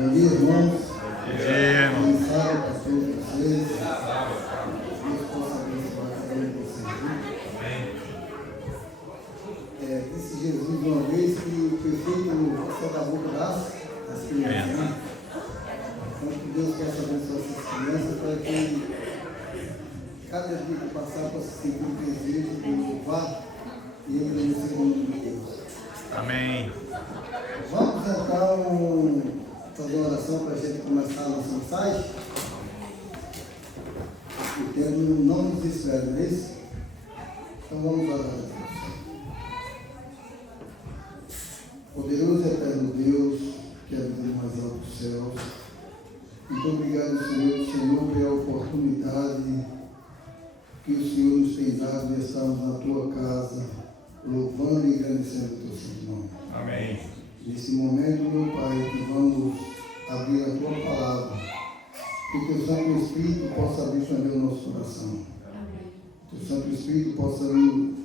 Bom dia, irmãos. Bom dia, irmão. Bom sábado para todos vocês. Deus possa abençoar cada um de vocês. Disse Jesus uma vez que o perfeito é da boca das crianças. Né? Então, que Deus possa abençoar essas crianças para que cada dia que passar possa sentir o desejo de louvar e agradecer o nome de Deus. Amém. Vamos então fazer uma oração para a gente começar a nossa mensagem. O tempo não nos espera, não é isso? Então vamos orar a Deus. Poderoso e eterno Deus, que habita no mais alto dos céus, muito obrigado, Senhor, pela oportunidade que o Senhor nos tem dado de estarmos na tua casa, louvando e agradecendo o teu santo nome. Amém. Nesse momento, meu Pai, que vamos abrir a tua palavra, que o teu Santo Espírito possa abrir também o nosso coração. Que o Santo Espírito possa me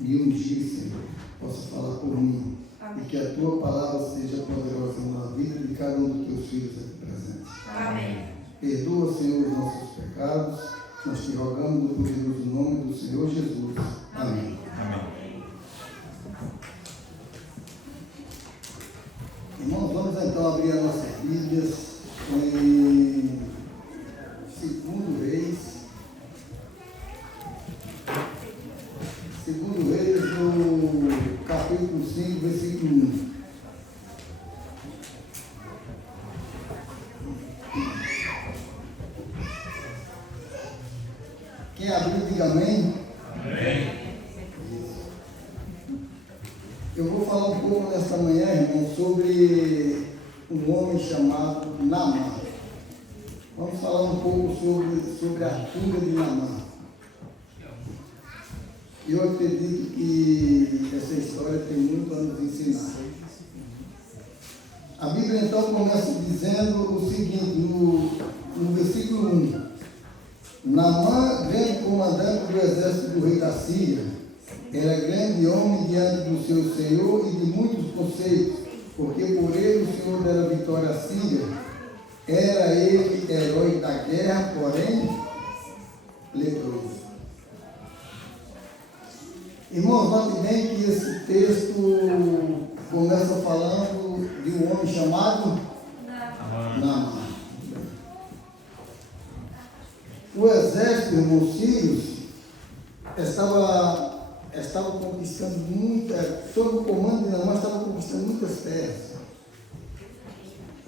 ungir, Senhor, possa falar por mim. E que a tua palavra seja poderosa na vida de cada um dos teus filhos aqui presentes. Amém. Perdoa, Senhor, os nossos pecados. Nós te rogamos no poderoso nome do Senhor Jesus. Amém. Amém. Irmãos, vamos então abrir as nossas Bíblias em 2 Reis. 2 Reis, no capítulo 5, versículo 1. Quem abriu, diga amém. Amém. Eu vou falar um pouco nesta manhã, irmão, sobre um homem chamado Naamã. Vamos falar um pouco sobre a cura de Naamã. Eu acredito que essa história tem muito a nos ensinar. A Bíblia então começa dizendo o seguinte, no versículo 1. Naamã, grande comandante do exército do rei da Síria, era grande homem diante do seu Senhor e de muitos conceitos, porque por ele o Senhor dera vitória à Síria. Era ele herói da guerra, porém leproso. Irmãos, note bem que esse texto começa falando de um homem chamado Naamã. O exército, irmãos sírios, estava conquistando sob o comando de Naamã, estava conquistando muitas terras.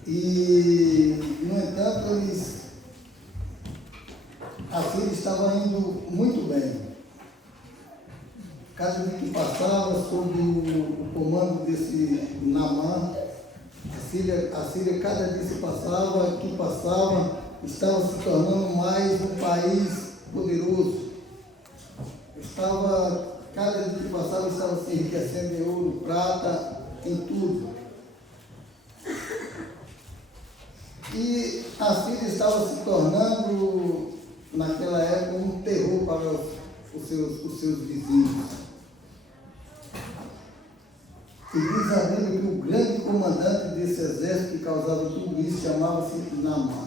E, no entanto, a Síria estava indo muito bem. Cada dia que passava sob o comando desse Naamã, a Síria cada dia que passava, estava se tornando mais um país poderoso. Cada dia que passava, estava se enriquecendo em ouro, prata, em tudo. E a Síria estava se tornando, naquela época, um terror para os seus vizinhos. E diz a Bíblia que o grande comandante desse exército que causava tudo isso chamava-se Naamã.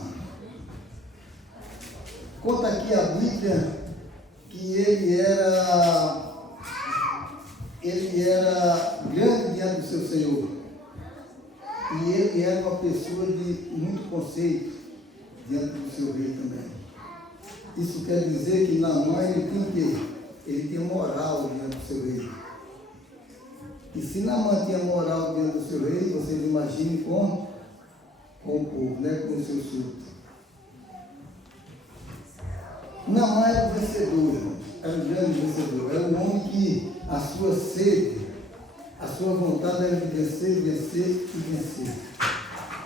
Conta aqui a Bíblia que ele era grande diante do seu Senhor. E ele era uma pessoa de muito conceito diante do seu rei também. Isso quer dizer que Naamã ele tinha o quê? Ele tinha moral diante do seu rei. E se Naamã tinha moral diante do seu rei, vocês imaginem com o povo, né? Com os seus súditos. Naamã era um vencedor, era um grande vencedor, era um homem que a sua sede, a sua vontade era de vencer, vencer e vencer.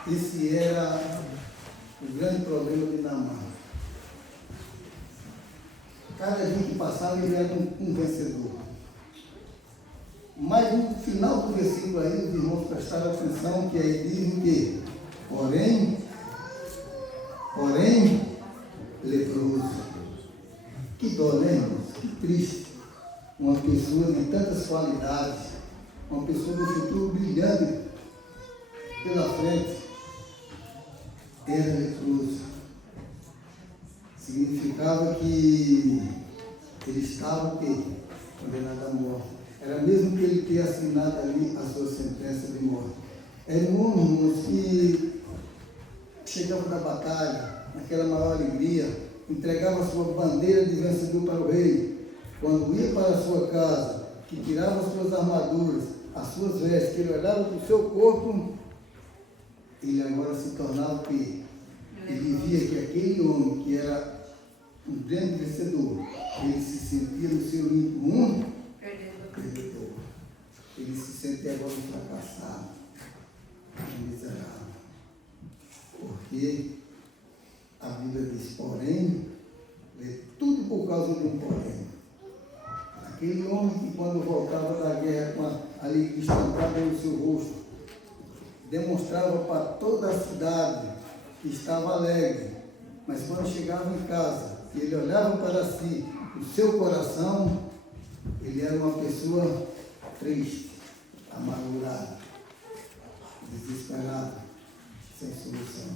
Esse era o grande problema de Naamã. Cada dia que passava ele era um vencedor. Mas no final do versículo aí, os irmãos prestaram atenção que aí diz o quê? Porém, leproso. Que dó, né, irmãos? Que triste. Uma pessoa de tantas qualidades, uma pessoa do futuro brilhante pela frente, era leproso. Significava que ele estava o quê? Condenado à morte. Era mesmo que ele tenha assinado ali a sua sentença de morte. Era um homem, irmãos, que chegava da batalha, naquela maior alegria, entregava a sua bandeira de vencedor para o rei. Quando ia para a sua casa, que tirava as suas armaduras, as suas vestes, que ele olhava para o seu corpo, ele agora se tornava o quê? Ele via que aquele homem que era um grande vencedor, ele se sentia no seu íntimo um perdedor. Ele se sentia agora um fracassado, um miserável. Porque a Bíblia diz, porém, é tudo por causa de um porém. Aquele homem que quando voltava da guerra com a alegria estampada no seu rosto, demonstrava para toda a cidade que estava alegre, mas quando chegava em casa, e ele olhava para si, o seu coração, ele era uma pessoa triste, amargurada, desesperada, sem solução.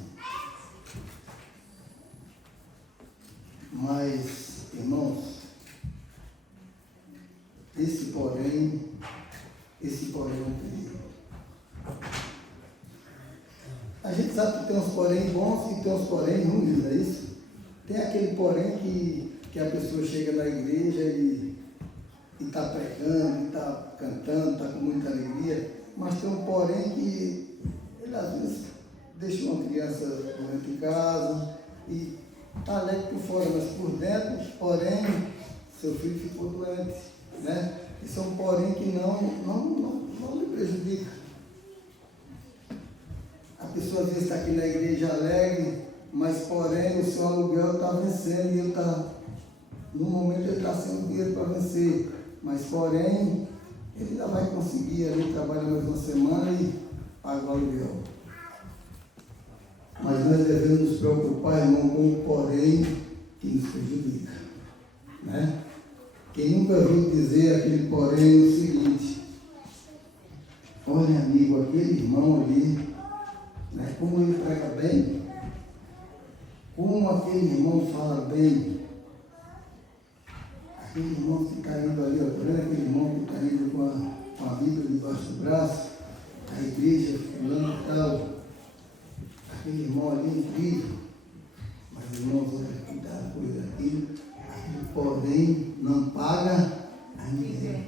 Mas, irmãos, esse porém é um perigo. A gente sabe que tem uns porém bons e tem uns porém ruins, não é isso? Tem aquele porém que a pessoa chega na igreja e está pregando, está cantando, está com muita alegria, mas tem um porém que ele às vezes deixa uma criança doente em casa e está alegre por fora, mas por dentro, porém, seu filho ficou doente, né? Isso é um porém que não lhe prejudica. A pessoa às vezes está aqui na igreja alegre, mas porém o seu aluguel está vencendo e ele está, no momento ele está sem dinheiro para vencer, mas porém ele ainda vai conseguir ali trabalhar mais uma semana e pagar o aluguel. Mas nós devemos nos preocupar, irmão, com o porém que nos prejudica, né? Quem nunca viu dizer aquele porém é o seguinte: olha, amigo, aquele irmão ali, né, como ele prega bem, como aquele irmão fala bem, aquele irmão que está indo ali, ó, aquele irmão que está indo com a Bíblia debaixo do braço, a igreja fulano e tal, aquele irmão ali é incrível, mas irmãos, olha, cuidado com ele aquilo, porém não paga a ninguém.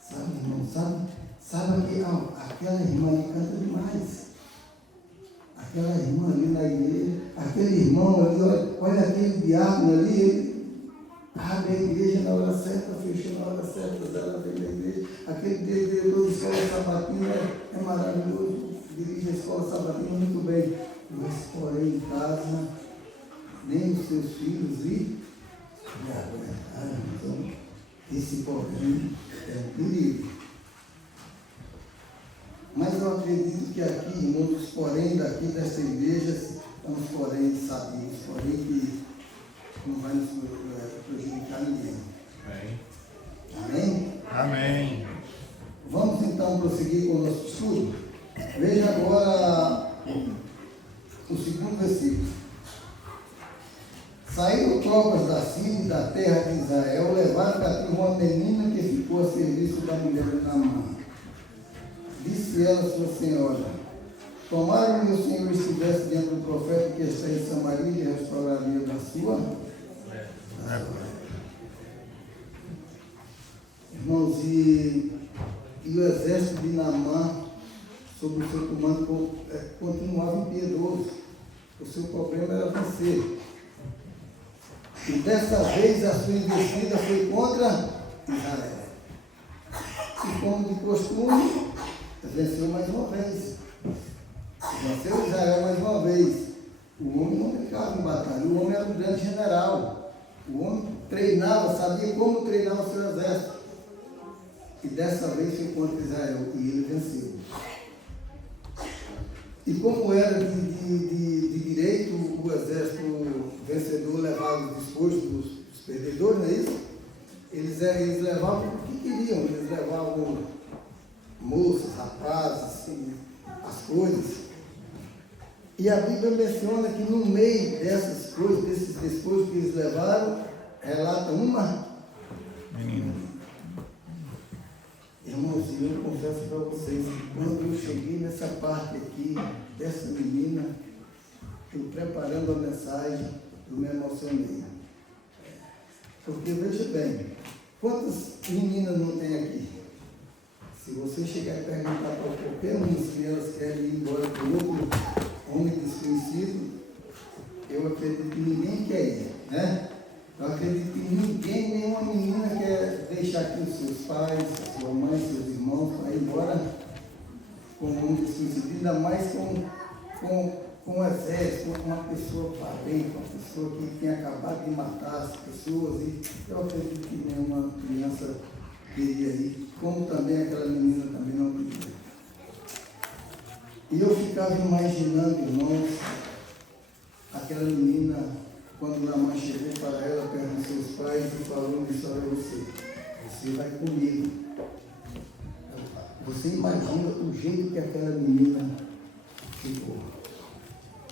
Sabe, irmão, sabe aquela irmã que canta demais, aquela irmã ali na igreja, aquele irmão ali, olha aquele diácono ali, ele abre a igreja na hora certa, fecha na hora certa, ela vem na igreja, aquele diretor de escola sabatina é maravilhoso, dirige a escola sabatina muito bem, mas porém em casa, nem os seus filhos e então, esse porém é um perigo. Mas eu acredito que aqui, irmãos, os porém daqui desta igreja são os porém sabios, porém que não vai nos prejudicar ninguém. Amém? Amém. Vamos então prosseguir com o nosso estudo. Veja agora o segundo versículo. Saíram tropas da Síria e da terra de Israel, levaram cativo uma menina que ficou a serviço da mulher de Naamã. Disse ela à sua senhora: tomaram meu senhor estivesse diante do profeta que está em Samaria e restauraria da sua. Irmãos, e o exército de Naamã, sob o seu comando, continuava impiedoso. O seu problema era vencer. E dessa vez a sua investida foi contra Israel. E como de costume, venceu mais uma vez. Venceu Israel mais uma vez. O homem não ficava em batalha, o homem era um grande general. O homem treinava, sabia como treinar o seu exército. E dessa vez foi contra Israel e ele venceu. E como era de direito, o exército vencedor levava os despojos dos perdedores, não é isso? Eles levavam o que queriam, eles levavam moças, rapazes, assim, as coisas. E a Bíblia menciona que no meio dessas coisas, desses despojos que eles levaram, relata uma Menino. Irmãos, eu confesso para vocês que quando eu cheguei nessa parte aqui, dessa menina, eu preparando a mensagem, eu me emocionei. Porque veja bem, quantas meninas não tem aqui? Se você chegar e perguntar para qualquer uma se elas querem ir embora para outro homem desconhecido, eu acredito que ninguém quer ir, né? Eu acredito que ninguém, nenhuma menina quer deixar aqui os seus pais, a sua mãe, seus irmãos, para ir embora com um homem desconhecido, ainda mais com um exército, com uma pessoa valente, uma pessoa que tinha acabado de matar as pessoas, e eu acredito que nenhuma criança queria ir, como também aquela menina também não queria. E eu ficava imaginando, irmãos, aquela menina, quando a mãe chegou para ela, perto dos seus pais e falou isso a você vai comigo. Você imagina o jeito que aquela menina ficou.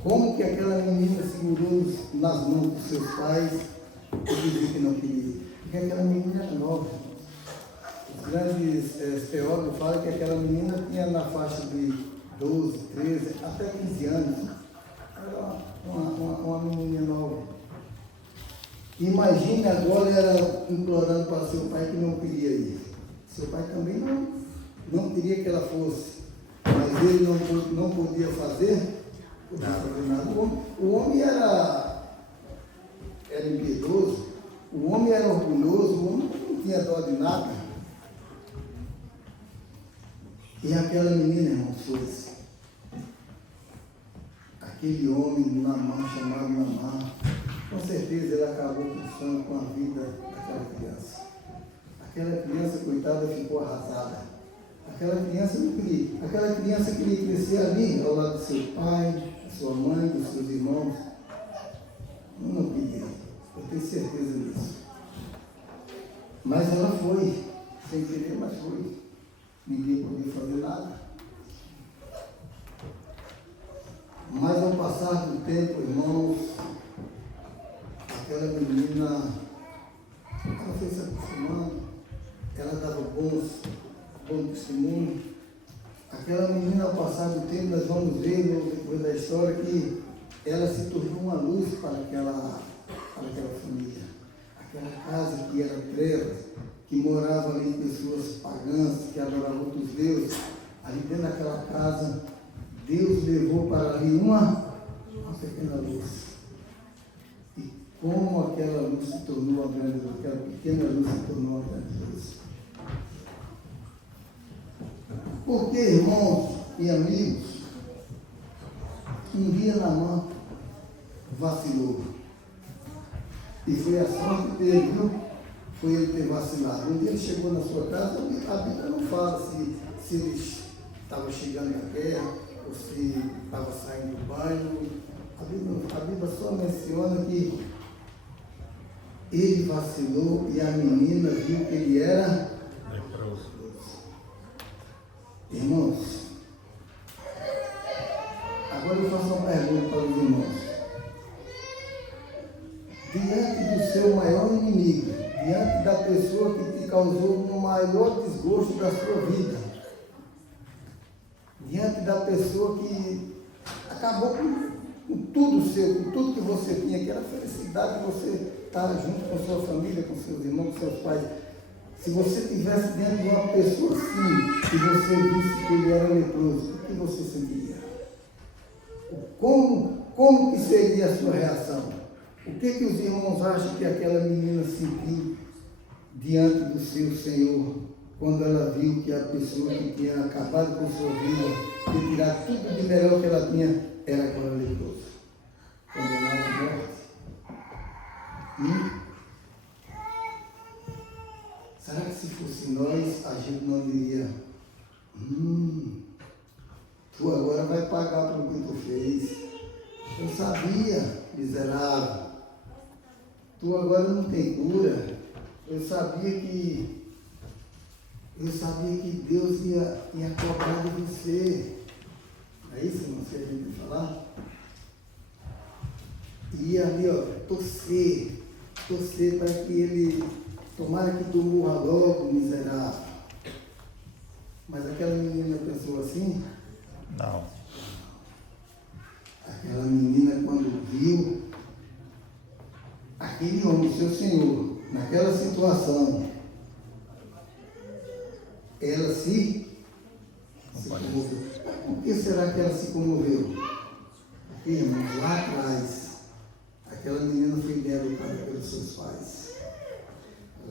Como que aquela menina segurou nas mãos dos seus pais e dizia que não queria. Porque aquela menina era nova. Os grandes teólogos falam que aquela menina tinha na faixa de 12, 13, até 15 anos. Era uma menina nova. Imagine agora ela implorando para seu pai que não queria ir. Seu pai também não queria que ela fosse. Mas ele não podia fazer nada. O homem era impiedoso, o homem era orgulhoso, o homem não tinha dó de nada. E aquela menina, irmãos, foi aquele homem na mão, chamado Namã, com certeza ele acabou com a vida daquela criança. Aquela criança, coitada, ficou arrasada. Aquela criança não queria. Aquela criança queria crescer ali, ao lado do seu pai, da sua mãe, dos seus irmãos. Não queria. Eu tenho certeza disso. Mas ela foi, sem querer, mas foi. Ninguém podia fazer nada. Mas ao passar do tempo, irmãos, aquela menina, ela foi se acostumando, ela dava bom testemunho. Aquela menina, ao passar do tempo, nós vamos ver depois da história que ela se tornou uma luz para aquela família. Aquela casa que era trevas, que morava ali pessoas pagãs, que adoravam outros deuses. Ali dentro daquela casa, Deus levou para ali uma pequena luz. E como aquela luz se tornou uma grande luz, aquela pequena luz se tornou uma grande luz. Porque, irmãos e amigos, um dia Naamã vacilou. E foi a sorte dele, viu? Foi ele ter vacilado. Um dia ele chegou na sua casa, a Bíblia não fala se ele estava chegando na guerra, ou se estava saindo do banho. A Bíblia só menciona que ele vacilou e a menina viu que ele era leproso. Irmãos, agora eu faço uma pergunta para os irmãos. Diante do seu maior inimigo, diante da pessoa que te causou o maior desgosto da sua vida, diante da pessoa que acabou com tudo seu, com tudo que você tinha, que era a felicidade de você estar junto com a sua família, com seus irmãos, com seus pais. Se você estivesse diante de uma pessoa assim, e você visse que ele era leproso, o que você sentiria? Como que seria a sua reação? O que os irmãos acham que aquela menina sentiu diante do seu Senhor, quando ela viu que a pessoa que tinha acabado com sua vida, que tirar tudo de melhor que ela tinha, era agora leproso, condenado à morte? Será que se fosse nós, a gente não diria, tu agora vai pagar pelo que tu fez? Eu sabia, miserável. Tu agora não tem cura. Eu sabia que Deus ia cobrar de você. É isso, não sei a gente falar? E ali, ó, torcer para que ele, tomara que tu morra logo, miserável. Mas aquela menina pensou assim? Não. Aquela menina, quando viu aquele homem, seu Senhor, naquela situação, ela se comoveu. Mas por que será que ela se comoveu? Porque, irmãos, lá atrás, aquela menina foi bem educada pelos seus pais.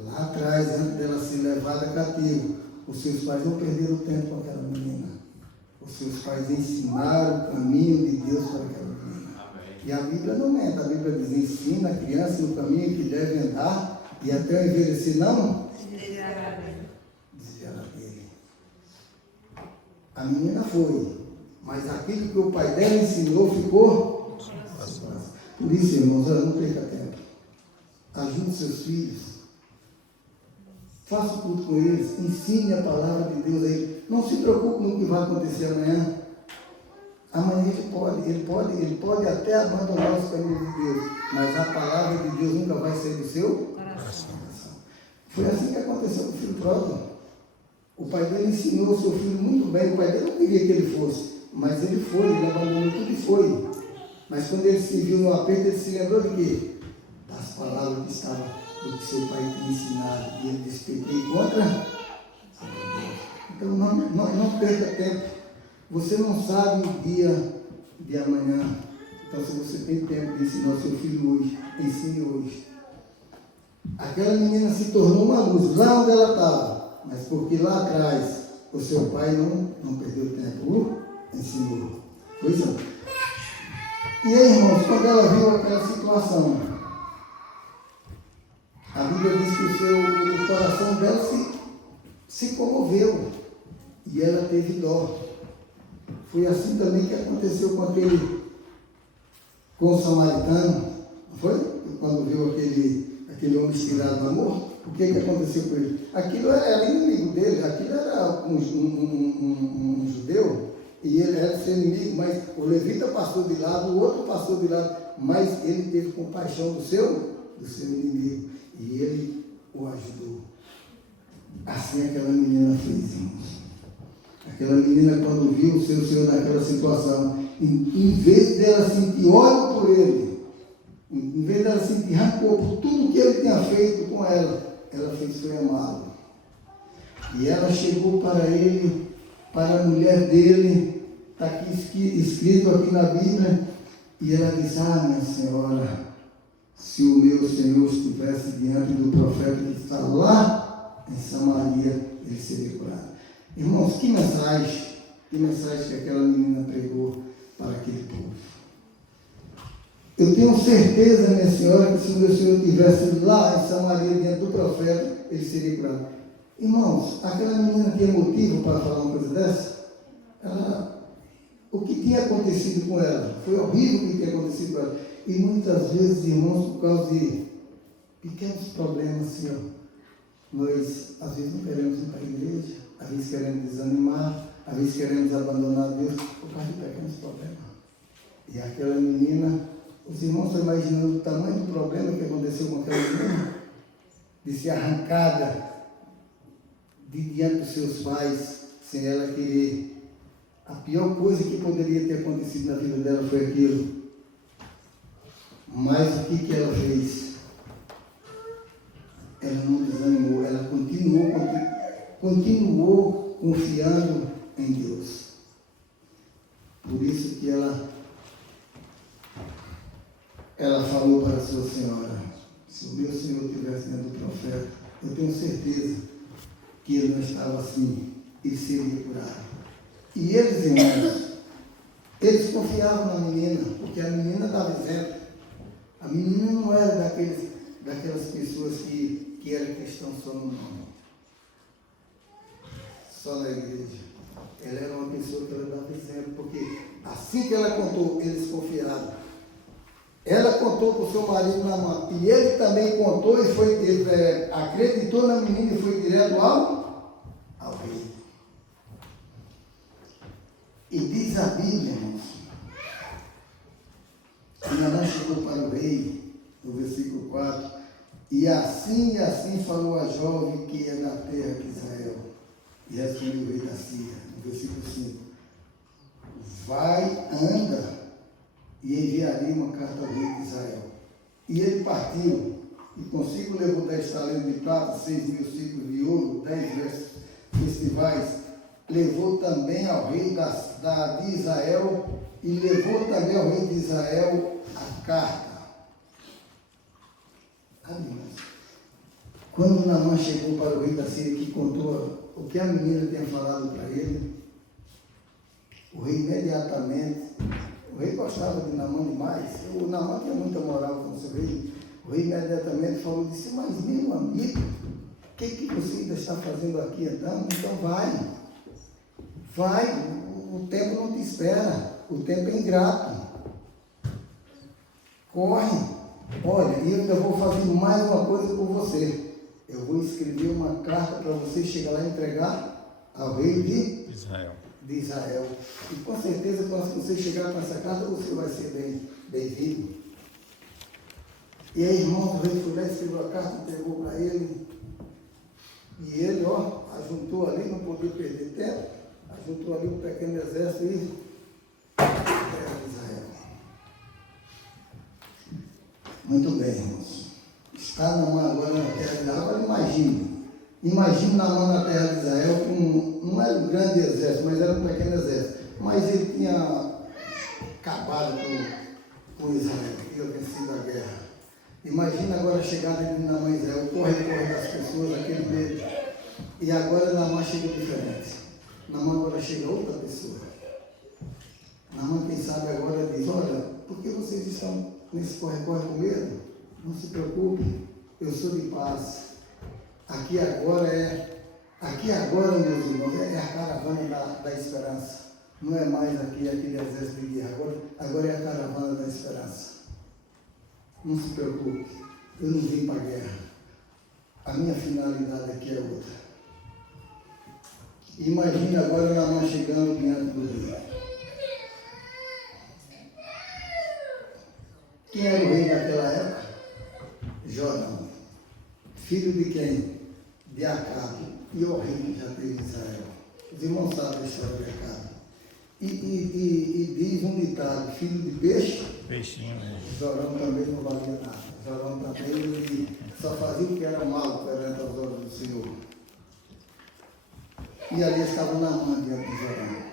Lá atrás, antes dela ser levada cativo, os seus pais não perderam tempo com aquela menina. Os seus pais ensinaram o caminho de Deus para aquela menina. E a Bíblia não mente, a Bíblia diz: ensina a criança no caminho que deve andar, e até o envelhecer não desviará dele. A menina foi, mas aquilo que o pai dela ensinou ficou. Por isso, irmãos, não perca tempo. Ajude seus filhos. Faça tudo com eles. Ensine a palavra de Deus a eles. Não se preocupe no que vai acontecer amanhã. Amanhã ele pode até abandonar os caminhos de Deus, mas a palavra de Deus nunca vai sair do seu coração. Foi assim que aconteceu com o filho pródigo. O pai dele ensinou o seu filho muito bem. O pai dele não queria que ele fosse, mas ele foi, ele abandonou tudo e foi. Mas quando ele se viu no aperto, ele se lembrou de quê? Das palavras que estavam, do que seu pai tinha ensinado. E ele disse: pequei contra. Então não perca tempo. Você não sabe o dia de amanhã. Então, se você tem tempo de ensinar o seu filho hoje, ensine hoje. Aquela menina se tornou uma luz lá onde ela estava, mas porque lá atrás o seu pai não perdeu tempo, ensinou. Pois é. E aí, irmãos, quando ela viu aquela situação, a Bíblia diz que o coração dela se comoveu e ela teve dó. Foi assim também que aconteceu com o samaritano, não foi? Quando viu aquele homem estirado no amor, o que aconteceu com ele? Aquilo era inimigo dele, aquilo era um judeu, e ele era seu inimigo, mas o levita passou de lado, o outro passou de lado, mas ele teve compaixão do seu inimigo, e ele o ajudou. Assim aquela menina fez, irmãos. Aquela menina, quando viu o seu Senhor naquela situação, em vez dela sentir ódio por ele, em vez dela sentir rancor por tudo que ele tinha feito com ela, ela fez foi amá-lo. E ela chegou para ele, para a mulher dele, está aqui escrito aqui na Bíblia, e ela disse: ah, minha senhora, se o meu Senhor estivesse diante do profeta que está lá em Samaria, ele seria curado. Irmãos, que mensagem que aquela menina pregou para aquele povo. Eu tenho certeza, minha senhora, que se o meu Senhor estivesse lá em Samaria diante do profeta, ele seria curado. Irmãos, aquela menina tinha motivo para falar uma coisa dessa? O que tinha acontecido com ela? Foi horrível o que tinha acontecido com ela. E muitas vezes, irmãos, por causa de pequenos problemas, assim, nós às vezes não queremos ir para a igreja, às vezes queremos desanimar, às vezes queremos abandonar Deus por causa de pequenos problemas. E aquela menina, os irmãos estão imaginando o tamanho do problema que aconteceu com aquela menina, de ser arrancada de diante dos seus pais, sem ela querer. A pior coisa que poderia ter acontecido na vida dela foi aquilo. Mas o que ela fez? Ela não desanimou, ela continuou confiando em Deus. Por isso que ela falou para a sua senhora: se o meu Senhor estivesse dentro do profeta, eu tenho certeza que ele não estava assim, ele seria curado. E eles, irmãos, eles confiavam na menina, porque a menina dava exemplo. A menina não era daquelas pessoas que eram cristãos só no nome, só na igreja. Ela era uma pessoa que ela dava exemplo, porque assim que ela contou, eles confiaram. Ela contou para o seu marido na mão, e ele também contou e acreditou na menina e foi direto ao rei. E diz a Bíblia, irmãos, que Naamã chegou para o rei, no versículo 4, e assim falou a jovem que é da terra de Israel. E respondeu o rei da Síria, no versículo 5, vai, anda, e enviarei uma carta ao rei de Israel. E ele partiu, e consigo levou 10 talentos de prata, 6.000 ciclos de ouro, 10 vestes festivais, levou também ao rei de Israel, e levou também ao rei de Israel a carta. Quando Naamã chegou para o rei da Síria, que contou o que a menina tinha falado para ele, o rei imediatamente, o rei gostava de Naamã demais, o Naamã tinha muita moral com o seu rei, o rei imediatamente falou, disse, mas meu amigo, o que você ainda está fazendo aqui então? Então vai, o tempo não te espera, o tempo é ingrato, corre, olha, e eu ainda vou fazer mais uma coisa por você. Eu vou escrever uma carta para você chegar lá e entregar ao rei de Israel. E com certeza, quando você chegar com essa carta, você vai ser bem-vindo. E aí, irmão, o rei foi lá, escreveu a carta, entregou para ele. E ele, ajuntou ali, não podia perder tempo, ajuntou ali um pequeno exército e terra de Israel. Muito bem, irmãos. Está Naamã agora na terra de Israel. Agora imagine Naamã na terra de Israel, não era um grande exército, mas era um pequeno exército. Mas ele tinha acabado com Israel, tinha vencido a guerra. Imagina agora a chegada de Naamã em Israel, corre das pessoas, aquele medo. E agora Naamã chega diferente. Naamã agora chega outra pessoa. Naamã, quem sabe agora diz, olha, por que vocês estão nesse corre-corre com medo? Não se preocupe, eu sou de paz. Aqui agora, meus irmãos, é a caravana da esperança. Não é mais aqui aquele exército de guerra, agora é a caravana da esperança. Não se preocupe, eu não vim para a guerra. A minha finalidade aqui é outra. Imagine agora Naamã chegando diante do rei. Quem era o rei naquela época? Jorão. Filho de quem? De Acabe. E o rei que já teve em Israel. Os irmãos sabem a história de Acabe. E diz um ditado, filho de peixe, Peixinho, né? Jorão também não valia nada. Jorão também ele só fazia o que era mal perante as ordens do Senhor. E ali estava Naamã diante de Jorão.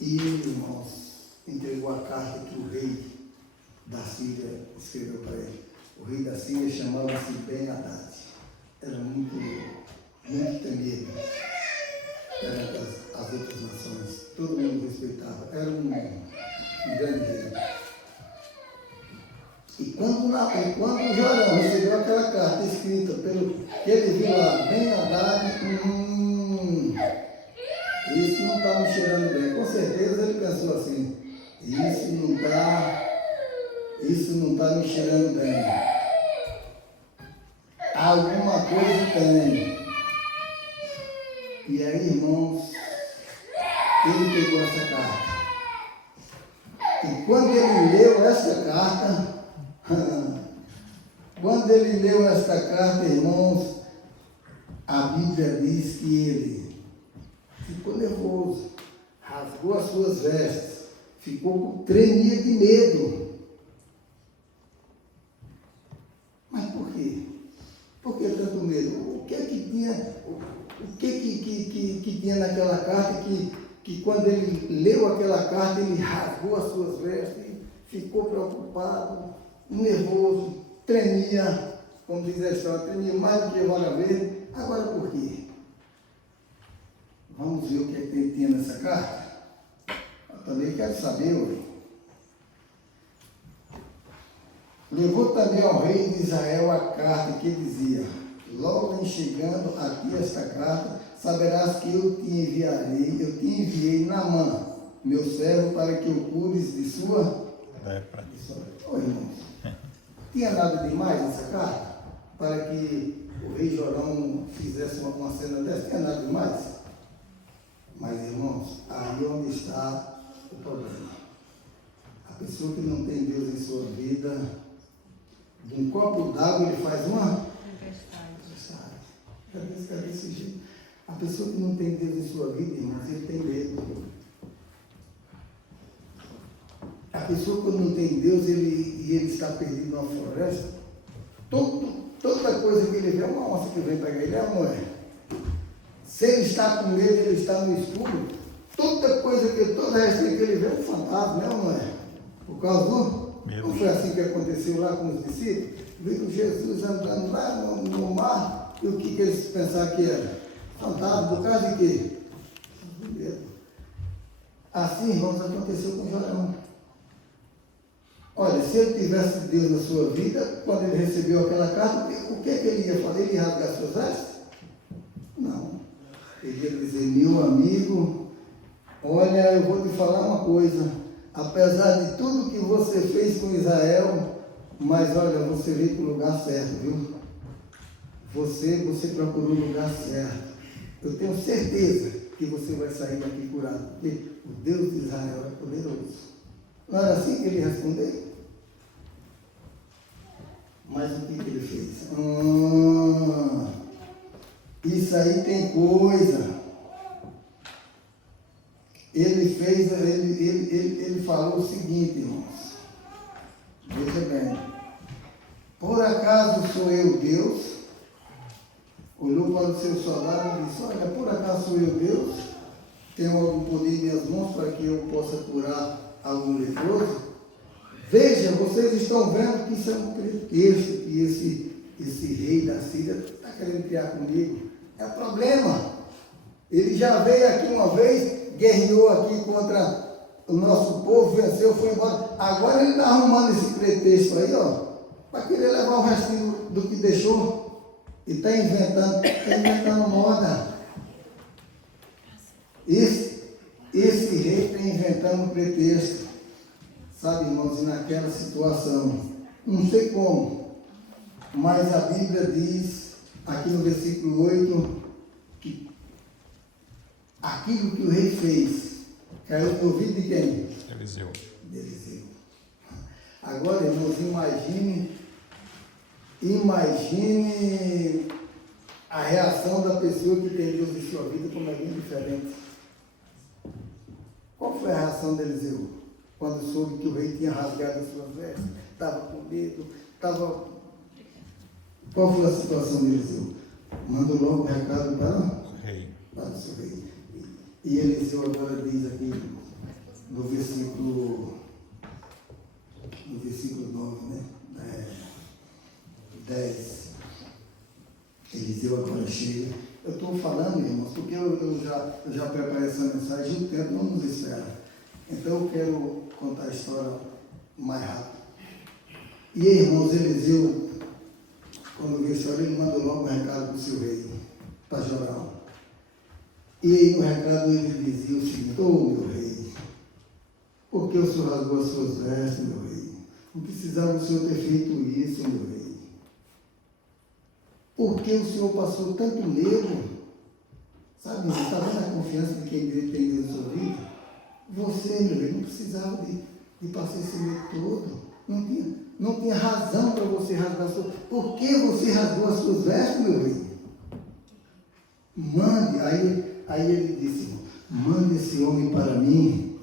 E ele, irmãos, entregou a carta que o rei da Síria escreveu para ele. O rei da Síria chamava-se Ben-Hadad. Era muito temido perante as outras nações. Todo mundo respeitava. Era um grande rei. E quando Jorão recebeu aquela carta escrita pelo que ele viu lá, Ben-Hadad, isso não está me cheirando bem. Com certeza ele pensou assim, isso não está me cheirando bem. Alguma coisa tem. E aí, irmãos, ele pegou essa carta. E quando ele leu esta carta, irmãos, a Bíblia diz que ele ficou nervoso, rasgou as suas vestes, tremia de medo. Mas por quê? Por que tanto medo? O que é que tinha? O que tinha naquela carta que quando ele leu aquela carta, ele rasgou as suas vestes, ficou preocupado, nervoso, tremia, como diz a história, tremia mais do que vaga verde. Agora por quê? Vamos ver o que é que ele tinha nessa carta? Eu também quero saber, ué. Levou também ao rei de Israel a carta que dizia, logo em chegando aqui esta carta, saberás que eu te enviei Naamã, meu servo, para que o cures de sua lepra. Oi, irmãos, tinha nada demais nessa carta? Para que o rei Jorão fizesse uma cena dessa? Tinha nada demais? Mas, irmãos, aí onde está o problema. A pessoa que não tem Deus em sua vida, de um copo d'água ele faz uma tempestade. Cadê esse jeito? A pessoa que não tem Deus em sua vida, irmãos, ele tem medo. A pessoa que não tem Deus e ele está perdido numa floresta, toda coisa que ele vê é uma onça que vem pegar ele, é uma mulher. Se ele está com medo, ele está no escuro, toda resta que ele vê é um fantasma, não é? Por causa do... Não foi assim que aconteceu lá com os discípulos? Viram Jesus andando lá no mar, e o que eles pensaram que era? Fantasma, por causa de quê? Medo. Assim, irmãos, aconteceu com João. Olha, se ele tivesse Deus na sua vida, quando ele recebeu aquela carta, o que é que ele ia fazer? Ele ia rasgar suas vestes? Não. Ele ia dizer, meu amigo, olha, eu vou te falar uma coisa, apesar de tudo que você fez com Israel, mas olha, você veio para o lugar certo, viu? Você procurou o lugar certo. Eu tenho certeza que você vai sair daqui curado, porque o Deus de Israel é poderoso. Não era assim que ele respondeu? Mas o que ele fez? Isso aí tem coisa. Ele falou o seguinte, irmãos. Veja bem. Por acaso sou eu Deus? Olhou para o seu soldado e disse, olha, por acaso sou eu Deus? Tenho algum poder em minhas mãos para que eu possa curar algum leproso? Veja, vocês estão vendo que isso é um pretexto que esse rei da Síria está querendo criar comigo. É problema. Ele já veio aqui uma vez, guerreou aqui contra o nosso povo, venceu, foi embora. Agora ele está arrumando esse pretexto aí, ó, para querer levar o restinho do que deixou. E está inventando moda. Esse rei está inventando um pretexto. Sabe, irmãos, e naquela situação, não sei como, mas a Bíblia diz, aqui no versículo 8, que aquilo que o rei fez, caiu no ouvido de quem? Eliseu. De Eliseu. Agora, irmãos, imagine a reação da pessoa que tem Deus em sua vida como é bem diferente. Qual foi a reação de Eliseu? Quando soube que o rei tinha rasgado as suas vestes, estava com medo, estava... Qual foi a situação de Eliseu? Mandou logo um recado para o seu rei. E Eliseu agora diz aqui, no versículo 9, né? 10. Eliseu agora chega. Eu estou falando, irmãos, porque eu já preparei essa mensagem, o tempo não nos espera. Então eu quero contar a história mais rápido. E aí, irmãos, Eliseu, quando veio a história, ele mandou logo um recado para o seu rei, para Jorão. E aí no recado ele dizia o seguinte, meu rei, por que o senhor rasgou as suas vestes, meu rei? Não precisava o senhor ter feito isso, meu rei. Por que o senhor passou tanto medo? Sabe, você está vendo a confiança de quem tem Deus na sua vida? Você, meu rei, não precisava de passar esse medo todo. Não tinha razão para você rasgar as suas vestes. Por que você rasgou as suas vestes, meu rei? Mande, aí ele disse, mande esse homem para mim,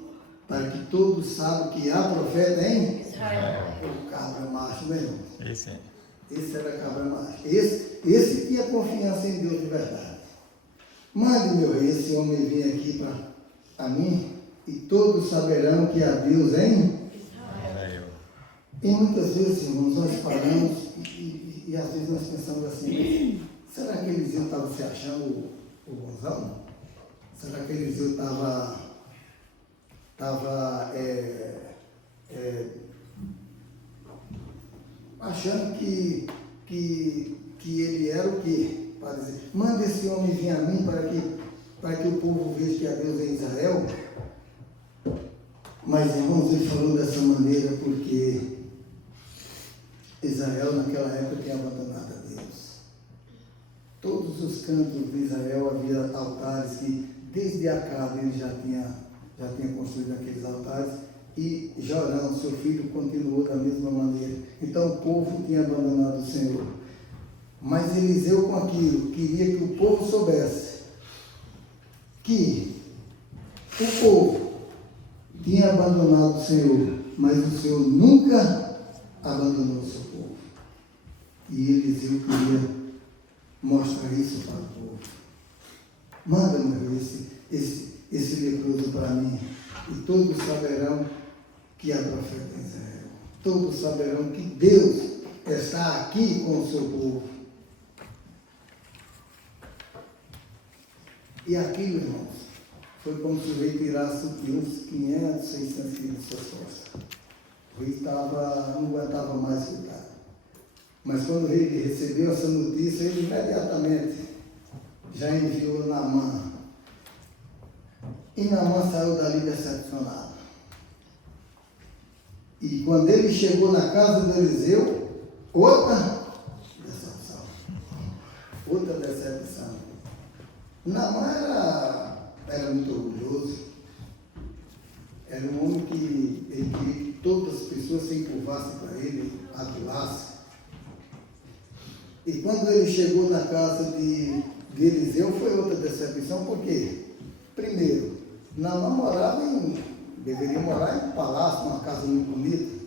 para que todos saibam que há profeta em Israel. O cabra macho, né, irmão? Esse era cabra macho. Esse tinha confiança em Deus de verdade. Mande, meu rei, esse homem vir aqui para mim, e todos saberão que há Deus em Israel. E muitas vezes, irmãos, nós paramos e às vezes nós pensamos assim, será que Eliseu estava se achando o bonzão? Será que Eliseu estava achando que ele era o quê? Para dizer, manda esse homem vir a mim para que o povo veja que há Deus em Israel. Mas, irmãos, ele falou dessa maneira porque Israel naquela época tinha abandonado a Deus. Todos os cantos de Israel havia altares que desde Acabe ele já tinha construído aqueles altares, e Jorão, seu filho, continuou da mesma maneira. Então o povo tinha abandonado o Senhor. Mas Eliseu, com aquilo, queria que o povo soubesse que o povo tinha abandonado o Senhor, mas o Senhor nunca abandonou o seu povo. E Eliseu queria mostrar isso para o povo. Manda-me esse leproso para mim, e todos saberão que há profeta em Israel. Todos saberão que Deus está aqui com o seu povo. E aquilo, irmãos, foi como se o rei tirasse uns 500, 600 quilos de suas costas. O rei não aguentava mais cuidar. Mas quando o rei recebeu essa notícia, ele imediatamente já enviou Naamã. E Naamã saiu dali decepcionado. E quando ele chegou na casa do Eliseu, outra decepção. Outra decepção. Naamã era muito orgulhoso. Era um homem que ele queria que todas as pessoas se encurvassem para ele, adulassem. E quando ele chegou na casa de Eliseu, foi outra decepção, por quê? Primeiro, Naamã deveria morar em um palácio, numa casa muito bonita.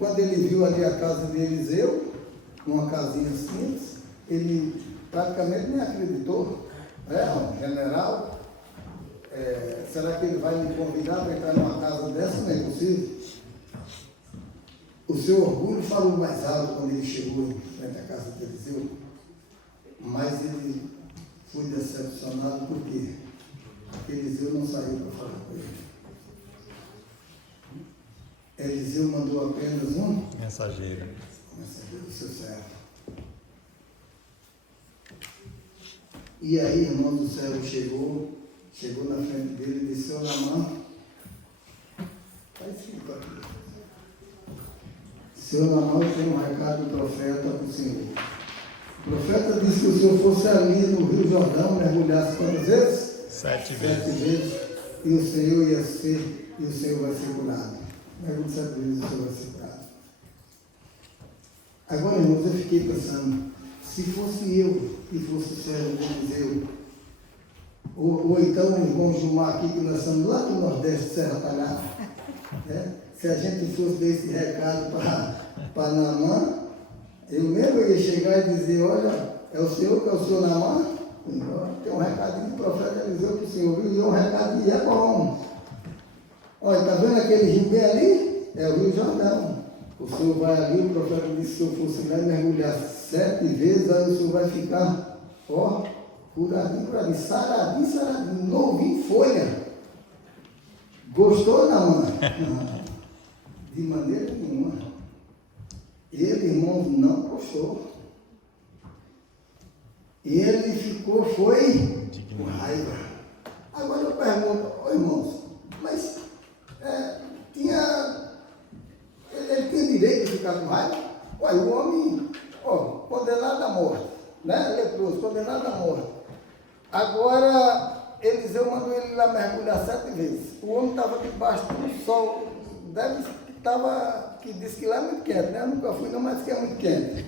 Quando ele viu ali a casa de Eliseu, uma casinha simples, ele praticamente nem acreditou. Um general, será que ele vai me convidar para entrar numa casa dessa? Não é possível. O seu orgulho falou mais alto quando ele chegou em frente à casa de Eliseu, mas ele foi decepcionado porque Eliseu não saiu para falar com ele. Eliseu mandou apenas um Mensageiro do seu servo. E aí, irmão do servo chegou na frente dele e disse: Ô Naamã, está escrito aqui. Seu Naamã, tem um recado do profeta para o Senhor. O profeta disse que o Senhor fosse ali no Rio Jordão, mergulhasse quantas vezes? 7 vezes. 7 vezes. E o Senhor vai ser curado. Mergulhe 7 vezes e o Senhor vai ser curado. Agora, irmãos, eu fiquei pensando, se fosse eu que fosse o servo de Eliseu, ou então o irmão Gilmar aqui, que nós estamos lá do Nordeste, Serra Talhada, se a gente fosse dar esse recado para Naamã, eu mesmo ia chegar e dizer: olha, é o Senhor que é o Senhor Naamã? Tem um recadinho do profeta Eliseu para o Senhor, viu? E um recadinho é bom. Olha, está vendo aquele rio bem ali? É o Rio Jordão. O Senhor vai ali, o profeta disse que eu fosse lá e mergulhar 7 vezes, aí o Senhor vai ficar, curadinho, saradinho, novinho, folha. Gostou, Naamã? De maneira nenhuma. Ele, irmãos, não gostou. Ele ficou, foi com raiva. Agora eu pergunto, irmãos, mas ele tinha direito de ficar com raiva? Olha, o homem, condenado à morte, né? Leproso, condenado à morte. Agora, Eliseu mandou ele lá mergulhar 7 vezes. O homem estava debaixo do sol, que diz que lá é muito quente, né? Eu nunca fui, não, mas diz que é muito quente.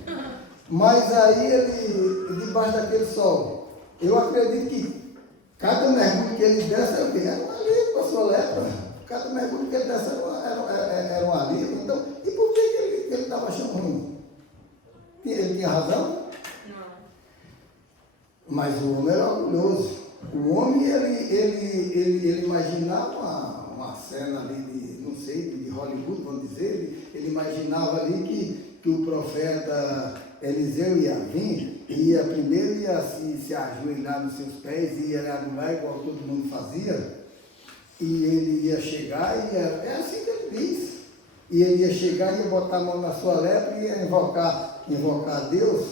Mas aí ele, debaixo daquele sol, eu acredito que cada mergulho que ele desse era um alívio para a sua lepra. Cada mergulho que ele desse era um alívio. Então, e por que ele estava achando ruim? Ele tinha razão? Não. Mas o homem era orgulhoso. O homem, ele imaginava uma cena ali de Hollywood, vamos dizer. Ele imaginava ali que o profeta Eliseu ia vir, primeiro ia se ajoelhar nos seus pés, ia adorar igual todo mundo fazia, e ele ia chegar, é assim que ele diz, e ele ia chegar, ia botar a mão na sua lepra e ia invocar Deus.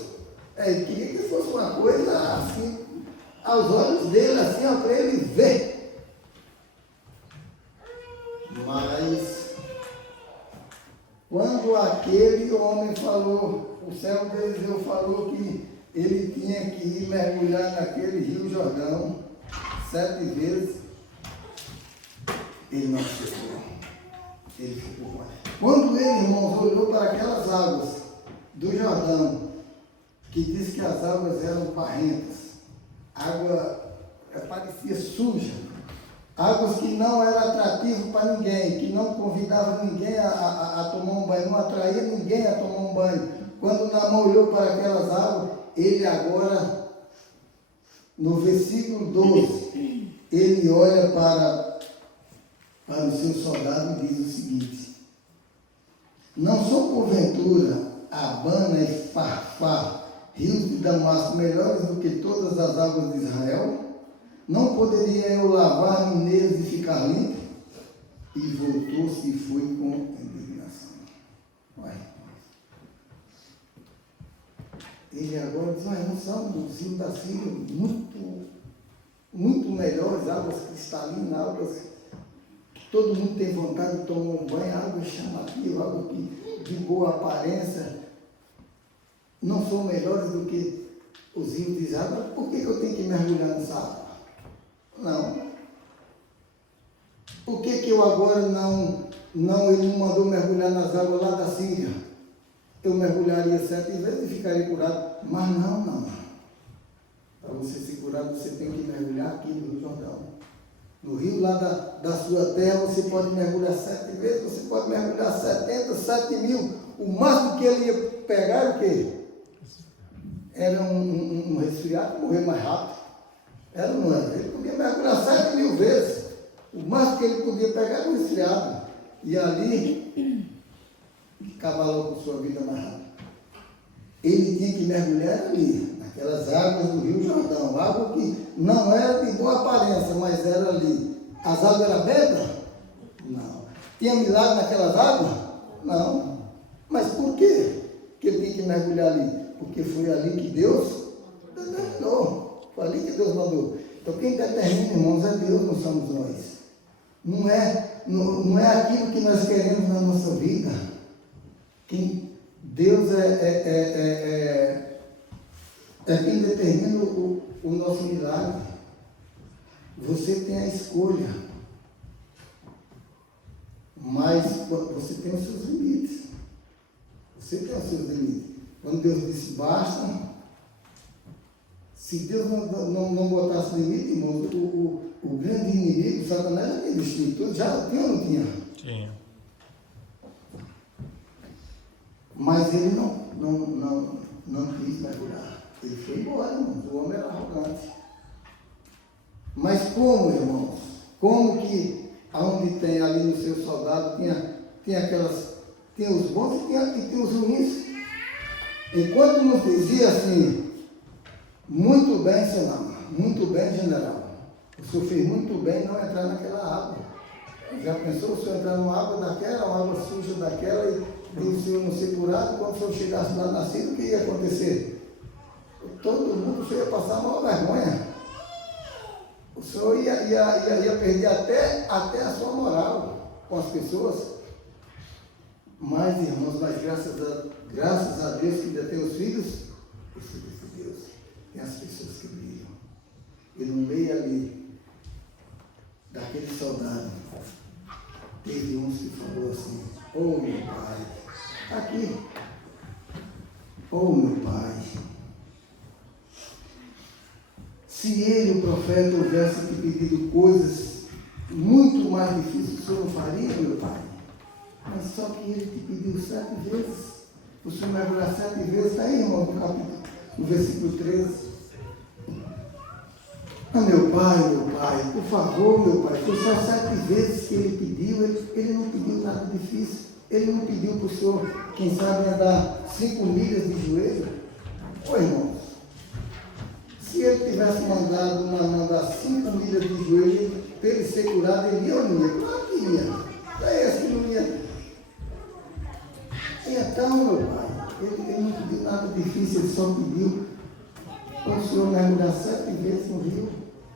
Ele queria que fosse uma coisa assim, aos olhos dele, assim, para ele ver. Mas quando aquele homem falou, o servo de Eliseu falou que ele tinha que ir mergulhar naquele Rio Jordão 7 vezes, ele não secou. Ele ficou lá. Quando ele, irmãos, olhou para aquelas águas do Jordão, que diz que as águas eram barrentas, água parecia suja, águas que não eram atrativas para ninguém, que não convidavam ninguém a tomar um banho, não atraía ninguém a tomar um banho. Quando Naamã olhou para aquelas águas, ele agora, no versículo 12, ele olha para o seu soldado e diz o seguinte: não são porventura Abana e Farfá, rios de Damasco, melhores do que todas as águas de Israel? Não poderia eu lavar mineiros e ficar limpo? E voltou-se e foi com indignação. Ué. Ele agora diz: não são os rios da Síria muito melhores, águas cristalinas, águas que todo mundo tem vontade de tomar um banho, água chamativa, água de boa aparência, não são melhores do que os rios de Israel. Por que eu tenho que mergulhar nessa água? Não. Por que eu agora ele não mandou mergulhar nas águas lá da Síria? Eu mergulharia 7 vezes e ficaria curado. Mas não. Para você se curar, você tem que mergulhar aqui no Rio Jordão. No rio lá da sua terra, você pode mergulhar 7 vezes, você pode mergulhar 70, 7.000. O máximo que ele ia pegar era o quê? Era um resfriado, morrer mais rápido. Era ou não era? Ele podia mergulhar 7.000 vezes. O máximo que ele podia pegar era um resfriado. E ali, ficava logo com sua vida mais rápida. Ele tinha que mergulhar ali, naquelas águas do Rio Jordão. Água que não era de boa aparência, mas era ali. As águas eram belas? Não. Tinha milagre naquelas águas? Não. Mas por quê que ele tinha que mergulhar ali? Porque foi ali que Deus determinou. Foi ali que Deus mandou. Então quem determina, irmãos, é Deus, não somos nós. Não é aquilo que nós queremos na nossa vida. Deus é quem determina o nosso milagre. Você tem a escolha, mas você tem os seus limites. Você tem os seus limites. Quando Deus disse basta, se Deus não botasse limite, irmãos, o grande inimigo, Satanás, já tinha destruído tudo, já tinha ou não tinha? Tinha. Mas ele não quis mergulhar. Ele foi embora, irmãos. O homem era arrogante. Mas como, irmãos? Como que aonde tem ali no seu soldado tinha os bons e tinha os ruins? Enquanto nos dizia assim: muito bem, senhor, muito bem, general. O senhor fez muito bem não entrar naquela água. Já pensou o senhor entrar numa água daquela, uma água suja daquela, e o senhor não ser curado? Quando o senhor chegasse lá na Síria, o que ia acontecer? Todo mundo, o senhor ia passar a maior vergonha. O senhor ia perder até a sua moral com as pessoas. Mas, irmãos, graças a Deus que ainda tem os filhos de Deus, tem as pessoas que brilham. E no meio ali daquele soldado, teve uns que falou assim: oh meu pai, aqui, oh meu pai, se ele, o profeta, houvesse te pedido coisas muito mais difíceis, o senhor não faria, meu pai? Mas só que ele te pediu 7 vezes. O senhor mergulhar 7 vezes, está aí, irmão, no versículo 13. Ah, meu pai, por favor, meu pai, foi só 7 vezes que ele pediu, ele não pediu nada difícil. Ele não pediu para o senhor, quem sabe, andar 5 milhas de joelho. Ô, irmãos, se ele tivesse mandado mandar 5 milhas de joelho para ele ser curado, ele ia ou não ia? Claro que ia. É esse que não ia. Então, meu pai, ele não pediu nada difícil, ele só pediu para o senhor mergulhar 7 vezes no rio,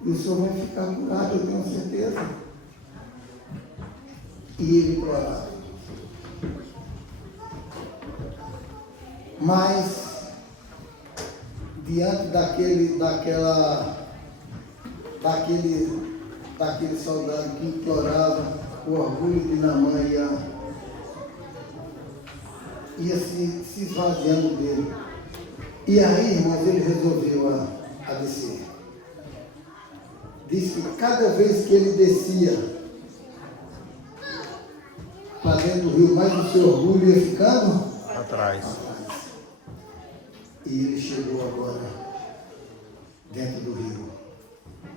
e o senhor vai ficar curado, eu tenho certeza. E ele implorava. Mas, diante daquele soldado que implorava o orgulho de Naamã ia se esvaziando dele. E aí, irmãos, ele resolveu a descer. Diz que cada vez que ele descia para dentro do rio, mais o seu orgulho ia ficando Atrás. E ele chegou agora dentro do rio.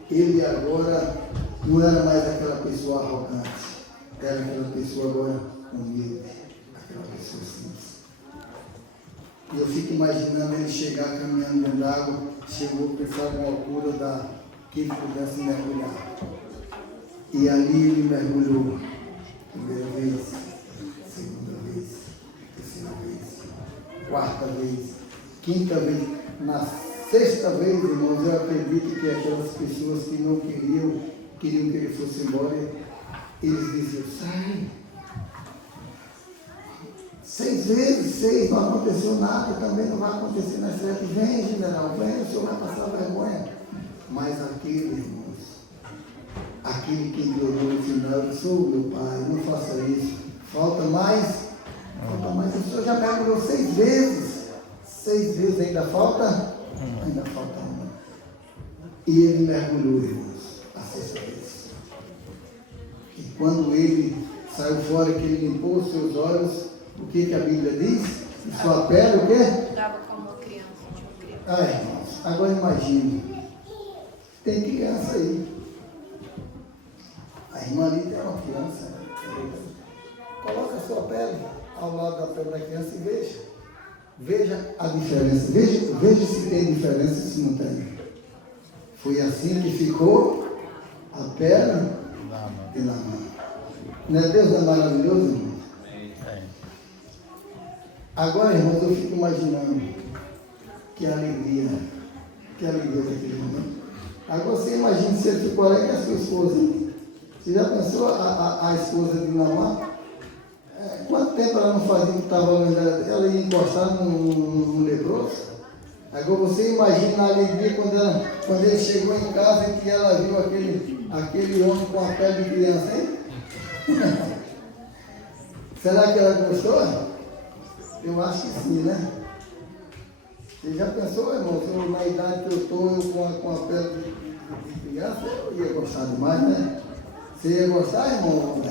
Ele agora não era mais aquela pessoa arrogante, era aquela pessoa agora humilde, aquela pessoa simples. E eu fico imaginando ele chegar caminhando dentro d'água, chegou a pensar na altura que ele pudesse mergulhar. E ali ele mergulhou, primeira vez, segunda vez, terceira vez, quarta vez, quinta vez, na sexta vez, irmãos, eu acredito que aquelas pessoas que não queriam que ele fosse embora, eles diziam, sai. 6 vezes, 6, não aconteceu nada, também não vai acontecer na certa. Vem, general, vem, o senhor vai passar vergonha. Mas aquele, irmãos, aquele que implorou no final, eu sou meu pai, não faça isso. Falta mais, o senhor já mergulhou 6 vezes. 6 vezes ainda falta? Ainda falta uma. E ele mergulhou, irmãos, a 6ª vez. E quando ele saiu fora, que ele limpou os seus olhos, o que a Bíblia diz? E sua pele, o quê? Dava como criança, tinha criança. Ah, irmãos, agora imagine. Tem criança aí. A irmã ali tem uma criança. Coloca a sua pele ao lado da pele da criança e veja. Veja a diferença. Veja se tem diferença, se não tem. Foi assim que ficou a pele de Naamã. Não é Deus maravilhoso, irmão? Agora, irmãos, eu fico imaginando que alegria daquele momento. Agora você imagina se ele ficou ali com a sua esposa. Você já pensou a esposa de Naamã? Quanto tempo ela não fazia que estava longe dela? Ela ia encostar no leproso? Agora você imagina a alegria quando ele chegou em casa e que ela viu aquele homem com a pele de criança, hein? Será que ela gostou? Eu acho que sim, né? Você já pensou, irmão, se na idade que eu estou, eu com a pele de criança, eu ia gostar demais, né? Você ia gostar, irmão?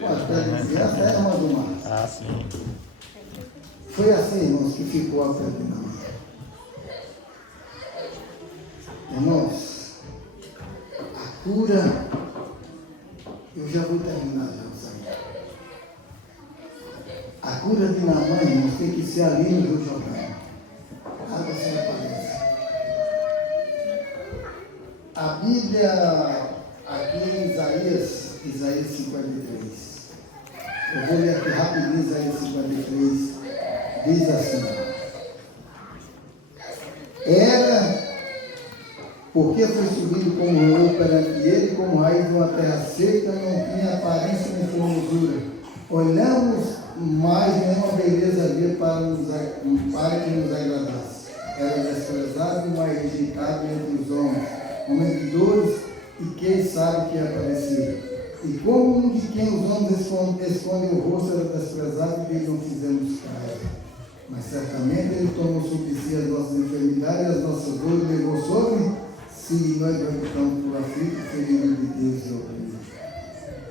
Com a pele de criança, irmão do mar? Ah, sim. Foi assim, irmãos, que ficou a pele de Naamã. Irmãos, a cura, eu já vou terminar já. A cura de Naamã, irmãos, tem que ser ali no Rio Jordão. Água sem aparência. A Bíblia, aqui em Isaías 53. Eu vou ler aqui rapidinho Isaías 53. Diz assim: era porque foi subido como rolo perante ele, como raiz de uma terra seca, não tinha aparência nem formosura. Olhamos, mas nenhuma beleza havia para que nos agradasse. Era desprezado, mas rejeitado entre os homens, homem de dores, e quem sabe que aparecia. E como um de quem os homens escondem o rosto era desprezado, e dele não fizemos caso. Mas certamente ele tomou sobre si as nossas enfermidades, as nossas dores, levou sobre si, nós ficamos por aflito, ferido de Deus e oprimido.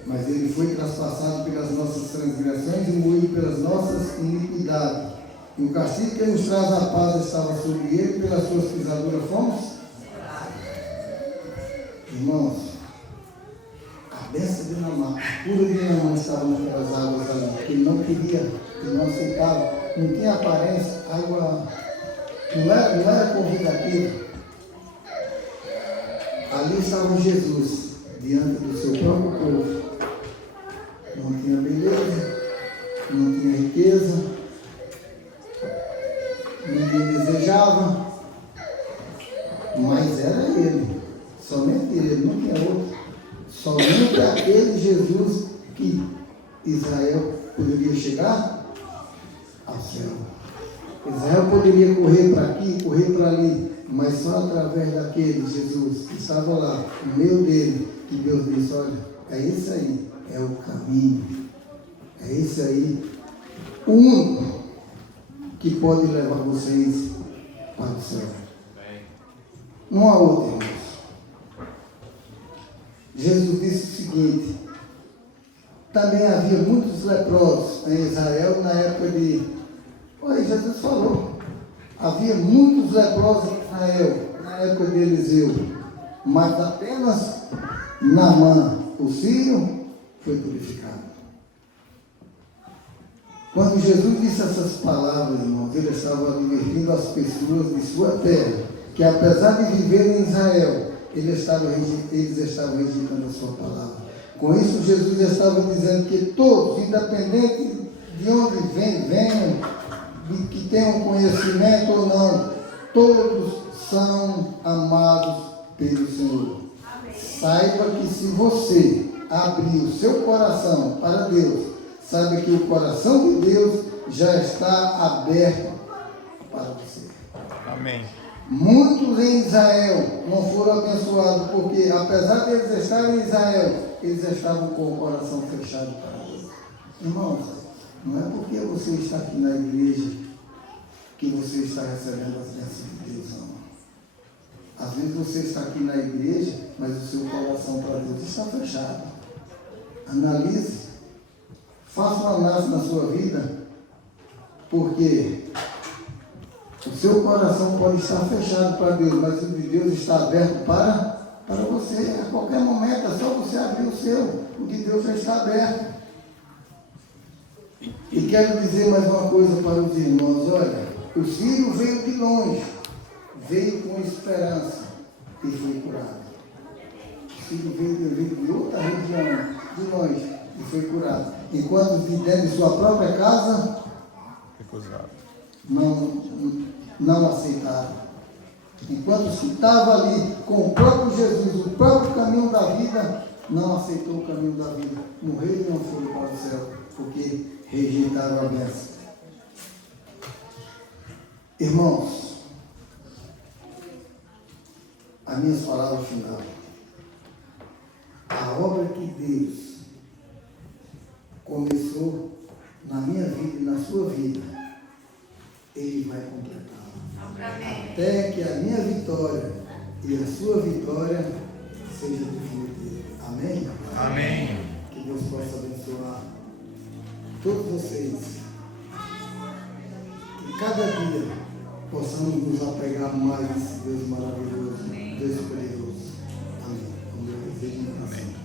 Mas ele foi traspassado pelas nossas transgressões e moído pelas nossas iniquidades. E o castigo que nos traz a paz estava sobre ele, pelas suas pisaduras fomos. Irmãos, a bênção de Naamã, a cura de Naamã estava naquelas águas ali, que ele não queria, ele não aceitava, não tinha aparência, água não era convidativa. Ali estava Jesus, diante do seu próprio povo. Não tinha beleza, não tinha riqueza, ninguém desejava, mas era ele, somente ele, não tinha outro. Somente aquele Jesus que Israel poderia chegar ao céu. Israel poderia correr para aqui, correr para ali, Mas só através daquele Jesus que estava lá, no meio dele, que Deus disse, olha, é esse aí, é o caminho. É esse aí, o único que pode levar vocês para o céu. Não há outro, irmãos. Jesus disse o seguinte, também havia muitos leprosos em Israel na época de... Olha, Jesus falou, havia muitos leprosos em Israel na época de Eliseu, mas apenas Naamã, o sírio, foi purificado. Quando Jesus disse essas palavras, irmãos, ele estava advertindo as pessoas de sua terra, que apesar de viverem em Israel, eles estavam rejeitando a sua palavra. Com isso, Jesus estava dizendo que todos, independente de onde venham, de que tenham conhecimento ou não, todos são amados pelo Senhor. Saiba que se você abrir o seu coração para Deus, saiba que o coração de Deus já está aberto para você. Amém. Muitos em Israel não foram abençoados porque, apesar de eles estarem em Israel, eles estavam com o coração fechado para Deus. Irmãos, não é porque você está aqui na igreja que você está recebendo as bênçãos de Deus, não. Às vezes você está aqui na igreja, mas o seu coração para Deus está fechado. Analise. Faça uma análise na sua vida, porque o seu coração pode estar fechado para Deus, mas o de Deus está aberto para você. A qualquer momento é só você abrir o seu, o de Deus já está aberto. E quero dizer mais uma coisa para os irmãos, olha, o filho veio de longe, veio com esperança e foi curado. O filho veio de outra região, de longe, e foi curado. Enquanto os de dentro de sua própria casa não aceitaram. Enquanto os que estavam ali com o próprio Jesus, o próprio caminho da vida, não aceitou o caminho da vida. Morreram e não foram para o céu, porque rejeitaram a bênção. Irmãos, as minhas palavras final. A obra que Deus começou na minha vida e na sua vida, Ele vai completá-la. Até que a minha vitória e a sua vitória seja definitiva. Amém? Amém. Que Deus possa abençoar todos vocês. Que cada dia possamos nos apegar mais a esse Deus maravilhoso, Deus poderoso. Amém. Como eu desejo no coração.